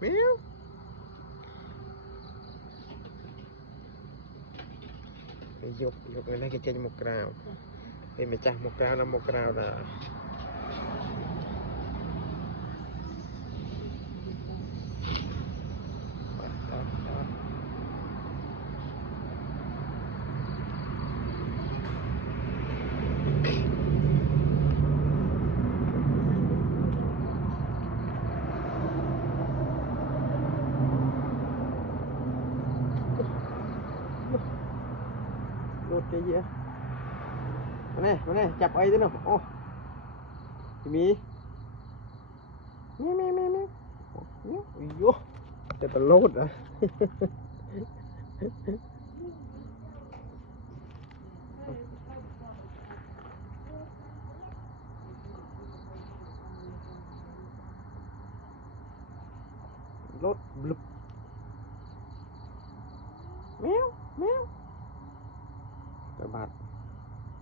แมวยกเงินให้กินเจนหมกกราวเป็นไม่จ้าหมกกราวนะหมกกราวนะรถเยอะมาเนี่ยจับไอ้ด้วยเนาะโอ้มีมีโย่แต่ตลอดอ่ะรถบลุบแมวกระบาด